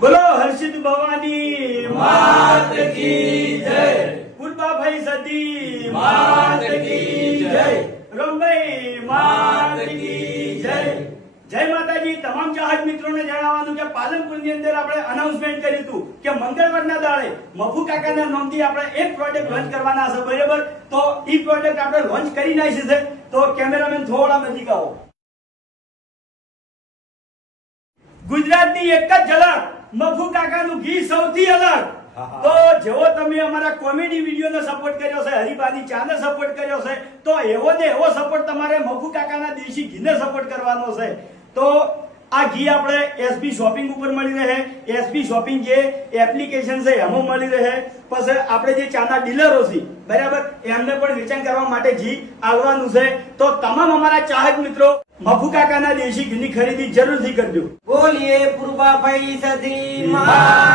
બોલો હર્ષિત ભવાની માત કી જય, પુલબાભાઈ સતી માત કી જય, રમભાઈ માત કી જય. જય માતાજી. તમામ ચાહક મિત્રોને જણાવવાનું કે પાલનપુરની અંદર આપણે અનાઉન્સમેન્ટ કર્યું હતું કે મંગળવારના દાડે મફુ કાકાના નામથી આપણે એક પ્રોજેક્ટ લોન્ચ કરવાના છે, બરાબર? તો ઈ પ્રોજેક્ટ આપણે લોન્ચ કરી નાખી છે. તો કેમેરામેન થોડા નજીક આવો. ગુજરાતની એક જ ઝલક, મફુ કાકાનું ઘી સૌથી અલગ. તો જેવો તમે અમારા કોમેડી વિડીયોને સપોર્ટ કર્યો છે, હરિભાની ચાને સપોર્ટ કર્યો છે, તો એવો ને એવો સપોર્ટ તમારે મફુ કાકાના દેશી ઘીને સપોર્ટ કરવાનો છે. તો આ ઘી આપણે એસબી શોપિંગ ઉપર મળી રહે. એસબી શોપિંગ જે એપ્લિકેશન છે એમાં મળી રહે. પછી આપણે જે ચાના ડીલરો છે, બરાબર, એમને પણ વેચાણ કરવા માટે ઘી આવવાનું છે. તો તમામ અમારા ચાહક મિત્રો મફુ કાકાના દેશી ઘીની ખરીદી જરૂરથી કરજો. બોલીએ પૂર્વાભાઈ સતી માત